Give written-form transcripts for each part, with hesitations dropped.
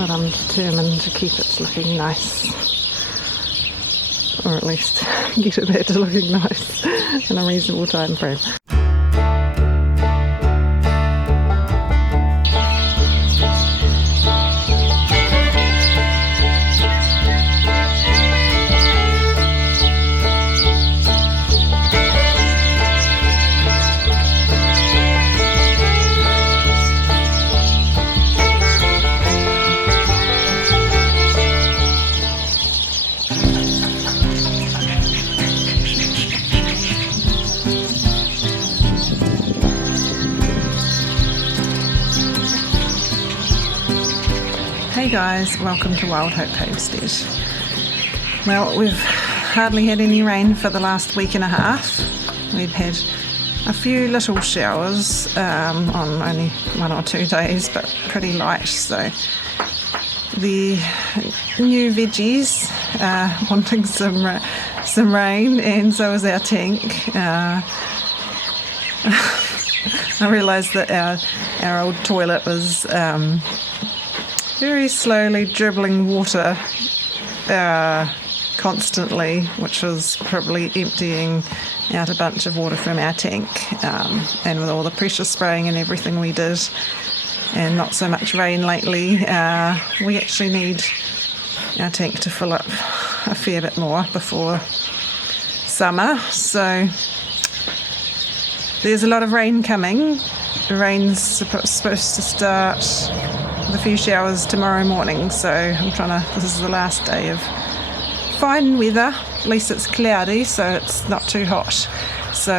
But I'm determined to keep it looking nice, or at least get it there to looking nice in a reasonable time frame. Hey guys, welcome to Wild Hope Homestead. Well, we've hardly had any rain for the last week and a half. We've had a few little showers on only 1 or 2 days, but pretty light, so the new veggies are wanting some rain, and so is our tank. I realised that our old toilet was very slowly dribbling water constantly, which was probably emptying out a bunch of water from our tank. And with all the pressure spraying and everything we did, and not so much rain lately, we actually need our tank to fill up a fair bit more before summer. So there's a lot of rain coming. The rain's supposed to start with a few showers tomorrow morning, so this is the last day of fine weather. At least it's cloudy, so it's not too hot. So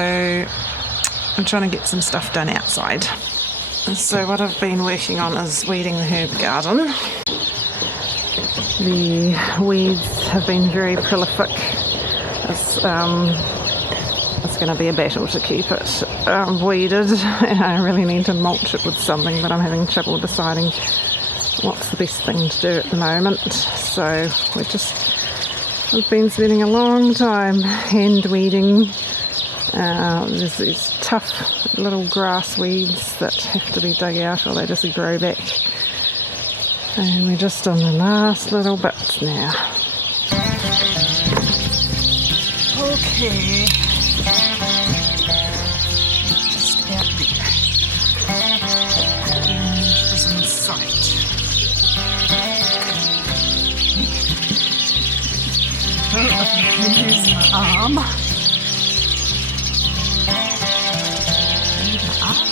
I'm trying to get some stuff done outside. And so what I've been working on is weeding the herb garden. The weeds have been very prolific. It's going to be a battle to keep it weeded, and I really need to mulch it with something, but I'm having trouble deciding what's the best thing to do at the moment. So we've been spending a long time hand weeding. There's these tough little grass weeds that have to be dug out or they just grow back, and we're just on the last little bits now. Okay. Just about there. And is in sight. Here's my arm. Need my arm.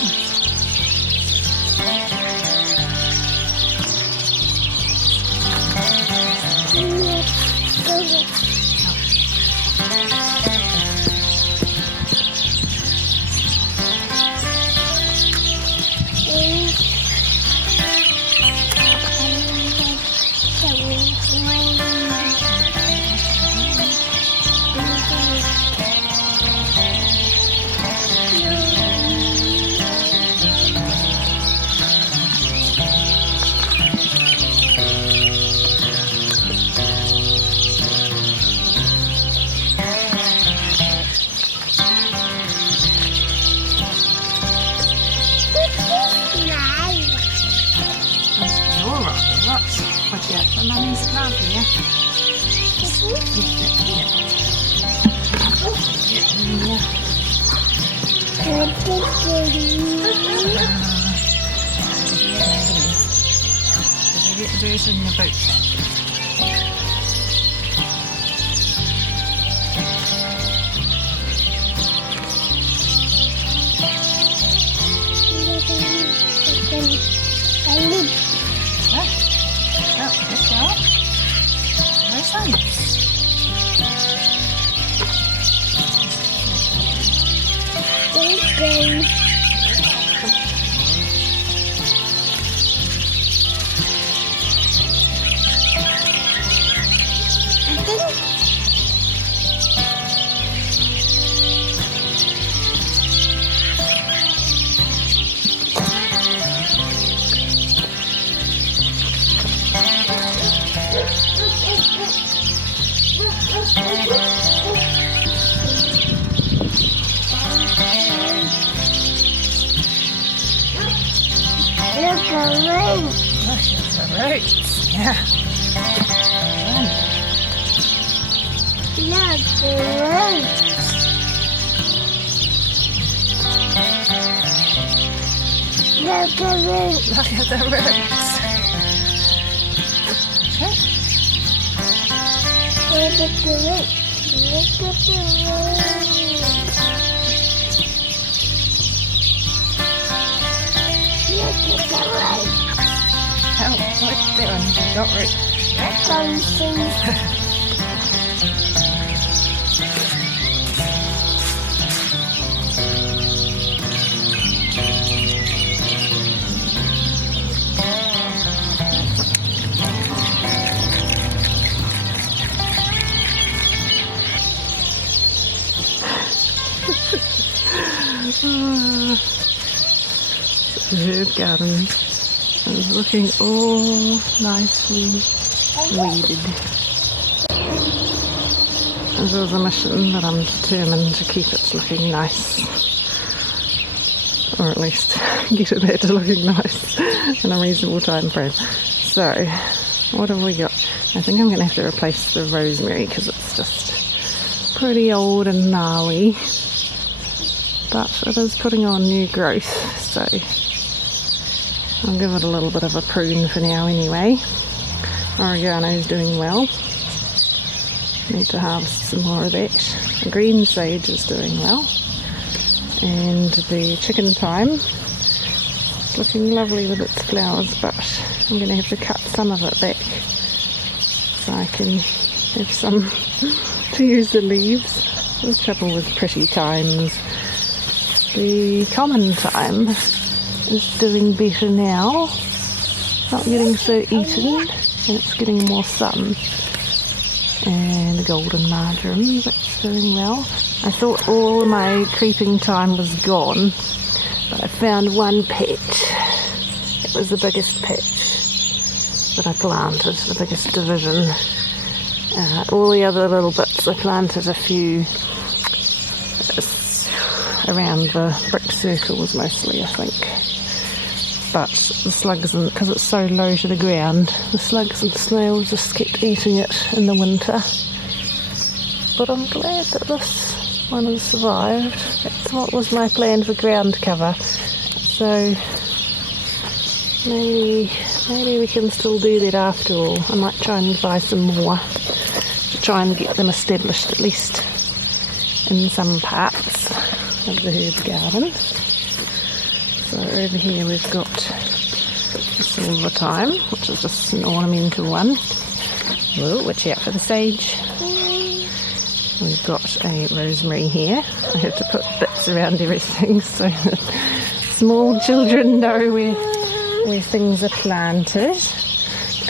Watch out for Mummy's plant here. Did you get dirt in your boots? Look at the roots. Yeah. Look at it. Look at the roots. Okay. Look at the roots. Look at the roots. Look at the roots. Oh, look, that one got roots. Something. The herb garden is looking all nicely weeded. This is a mission that I'm determined to keep it looking nice, or at least get it back to looking nice in a reasonable time frame. So, what have we got? I think I'm going to have to replace the rosemary because it's just pretty old and gnarly, but it is putting on new growth, so I'll give it a little bit of a prune for now anyway. Oregano's doing well. Need to harvest some more of that. The green sage is doing well. And the chicken thyme is looking lovely with its flowers, but I'm going to have to cut some of it back so I can have some to use the leaves. The trouble with pretty thymes. The common thyme is doing better now, not getting so eaten, and it's getting more sun. And the golden marjoram, that's doing well. I thought all of my creeping thyme was gone, but I found one patch. It was the biggest patch that I planted, the biggest division. All the other little bits I planted a few around the brick circles mostly, I think. But the slugs, because it's so low to the ground, the slugs and snails just kept eating it in the winter. But I'm glad that this one has survived. That's what was my plan for ground cover. So maybe we can still do that after all. I might try and buy some more to try and get them established at least in some parts of the herb garden. So over here we've got the silver thyme, which is just an ornamental one. Whoa, watch out for the sage. We've got a rosemary here. I have to put bits around everything so that small children know where things are planted.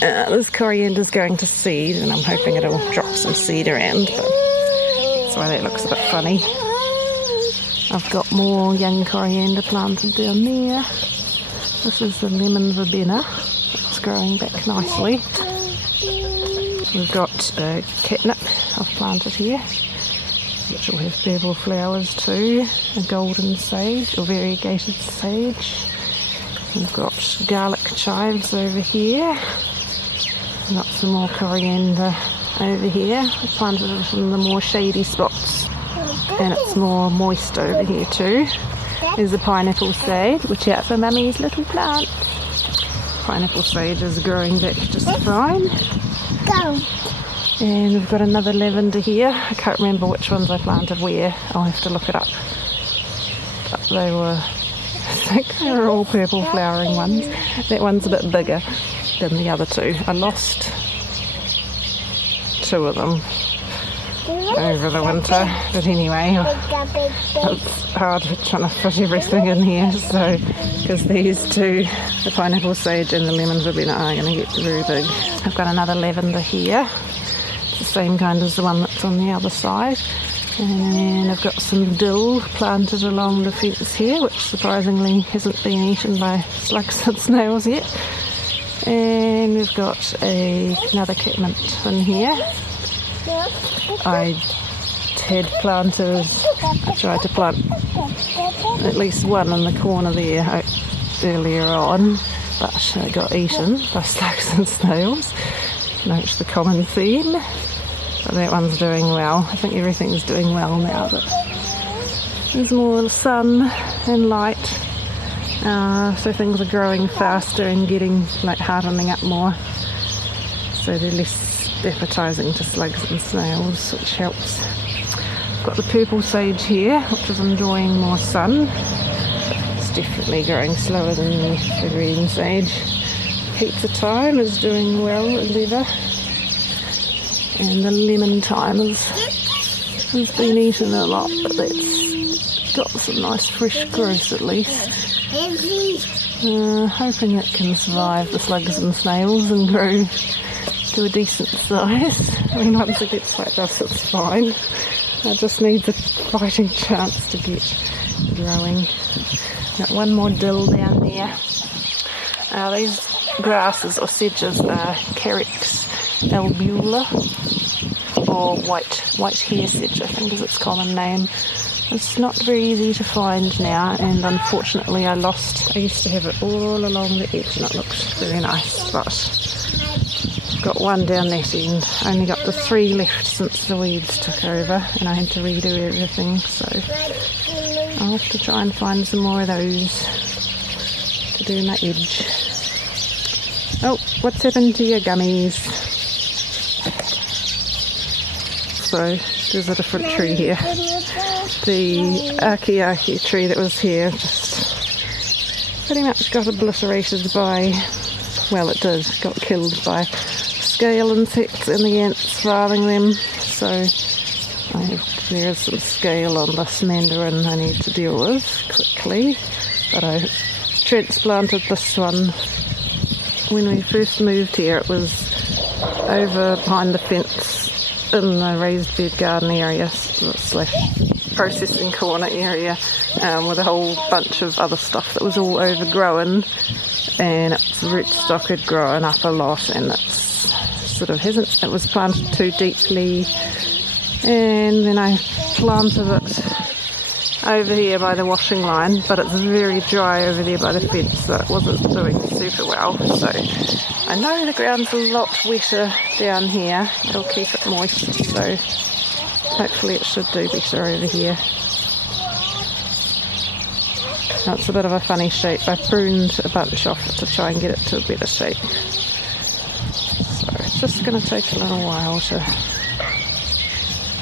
This coriander's going to seed, and I'm hoping it'll drop some seed around, but that's why that looks a bit funny. I've got more young coriander planted down there. This is the lemon verbena. It's growing back nicely. We've got catnip I've planted here, which will have purple flowers too. A golden sage, or variegated sage. We've got garlic chives over here. We've got some more coriander over here. I've planted it in the more shady spots, and it's more moist over here too. There's a pineapple sage. Watch out for Mummy's little plant. Pineapple sage is growing back just fine. Go. And we've got another lavender here. I can't remember which ones I planted where. I'll have to look it up. But they were, I think they were all purple flowering ones. That one's a bit bigger than the other two. I lost two of them over the winter, but anyway, it's hard trying to fit everything in here, so because these two, the pineapple sage and the lemon verbena, are going to get very big. I've got another lavender here. It's the same kind as the one that's on the other side, and I've got some dill planted along the fence here, which surprisingly hasn't been eaten by slugs and snails yet. And we've got another catnip in here. I tried to plant at least one in the corner there earlier on, but they got eaten by slugs and snails. Note the common theme. But that one's doing well. I think everything's doing well now that there's more sun and light. So things are growing faster and getting hardening up more. So they're less appetising to slugs and snails, which helps. Got the purple sage here, which is enjoying more sun. It's definitely growing slower than the green sage. Pizza thyme is doing well as ever. And the lemon thyme has been eaten a lot, but that's got some nice fresh growth at least. Hoping it can survive the slugs and snails and grow to a decent size. I mean, once it gets like this, it's fine. It just needs a fighting chance to get growing. Got one more dill down there. These grasses or sedges are Carex albula, or white hair sedge, I think is its common name. It's not very easy to find now, and unfortunately I used to have it all along the edge and it looked very nice, but got one down that end. Only got the 3 left since the weeds took over and I had to redo everything, so I'll have to try and find some more of those to do my edge. Oh, what's happened to your gummies? So there's a different tree here. The aki tree that was here just pretty much got obliterated by, well, it did, got killed by scale insects and the ants farming them. So there is some scale on this mandarin I need to deal with quickly. But I transplanted this one. When we first moved here, it was over behind the fence in the raised bed garden area slash processing corner area, with a whole bunch of other stuff that was all overgrown, and its rootstock had grown up a lot, and it's it was planted too deeply, and then I planted it over here by the washing line, but it's very dry over there by the fence, so it wasn't doing super well. So I know the ground's a lot wetter down here. It'll keep it moist, so hopefully it should do better over here. Now it's a bit of a funny shape. I pruned a bunch off it to try and get it to a better shape. So it's just going to take a little while to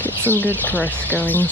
get some good growth going.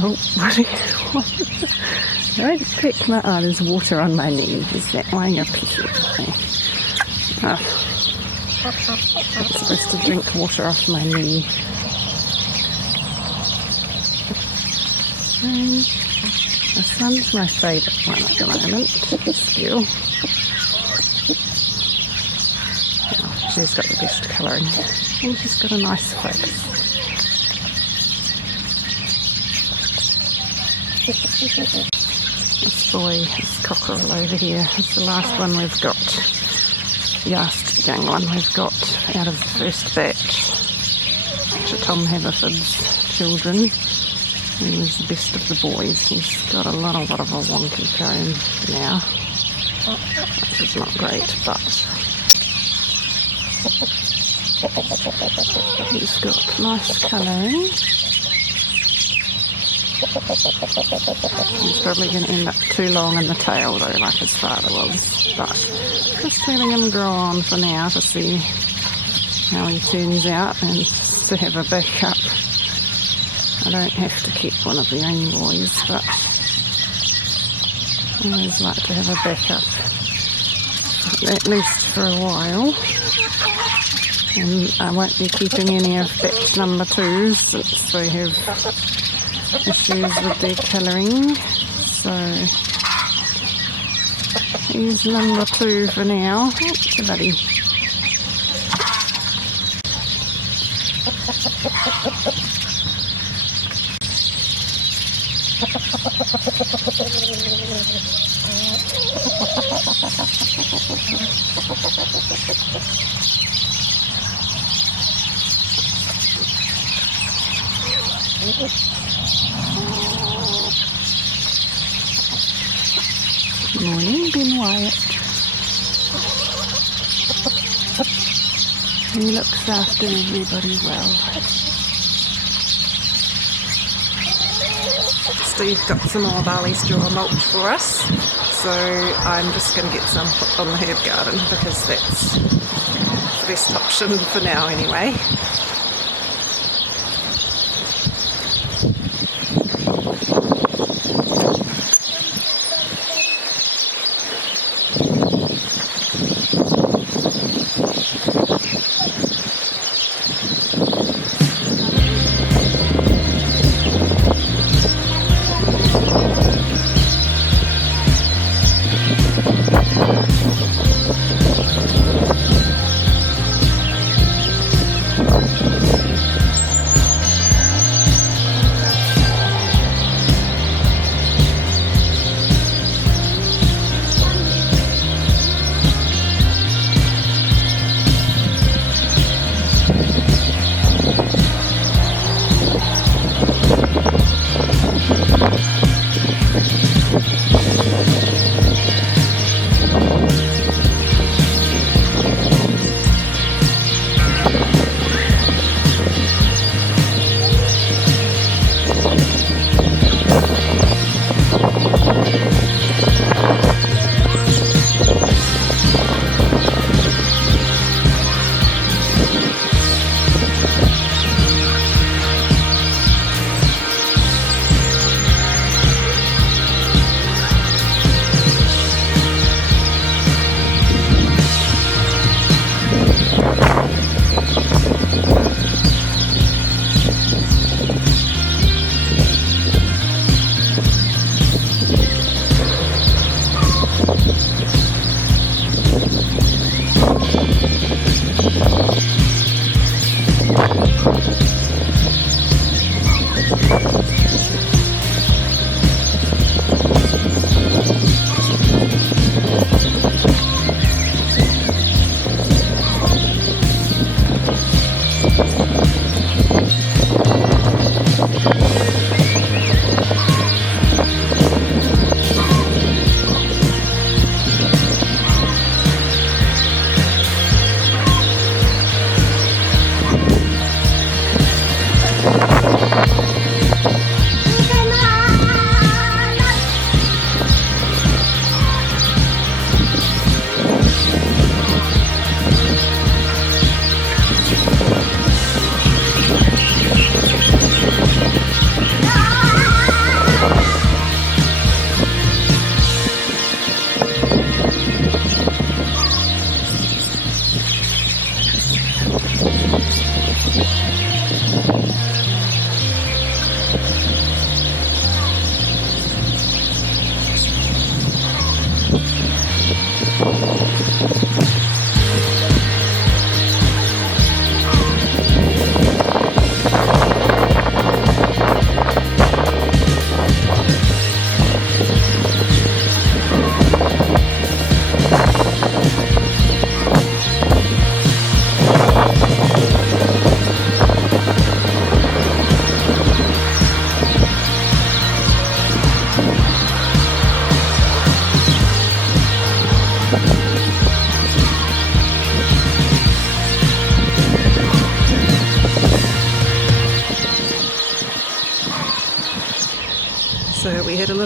Oh, what? Don't pick my... Oh, there's water on my knee. Is that why you're picking me? Oh. I'm supposed to drink water off my knee. This one's my favourite one at the moment. Still. Oh, she's got the best colouring. And she's got a nice face. This boy, this cockerel over here, is the last one we've got. The last young one we've got out of the first batch. Which are Tom Haverford's children. He was the best of the boys. He's got a little bit of a wonky comb now, which is not great, but he's got nice colouring. He's probably going to end up too long in the tail though, like his father was, but just letting him grow on for now to see how he turns out and to have a backup. I don't have to keep one of the young boys, but I always like to have a backup, at least for a while. And I won't be keeping any of batch number 2 since they have issues with their colouring. So here's number 2 for now. Oh, buddy. Morning, Ben Wyatt. He looks after everybody well. Steve got some more barley straw mulch for us, so I'm just going to get some put on the herb garden because that's the best option for now anyway.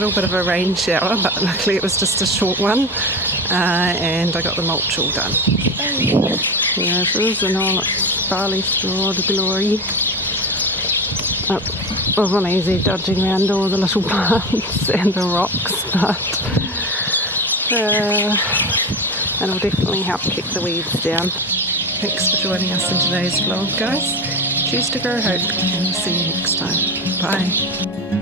little bit of a rain shower, but luckily it was just a short one, and I got the mulch all done. Here it is in all its barley strawed glory. It wasn't easy dodging around all the little plants and the rocks, but it'll definitely help keep the weeds down. Thanks for joining us in today's vlog, guys. Choose to grow hope, and we'll see you next time. Bye.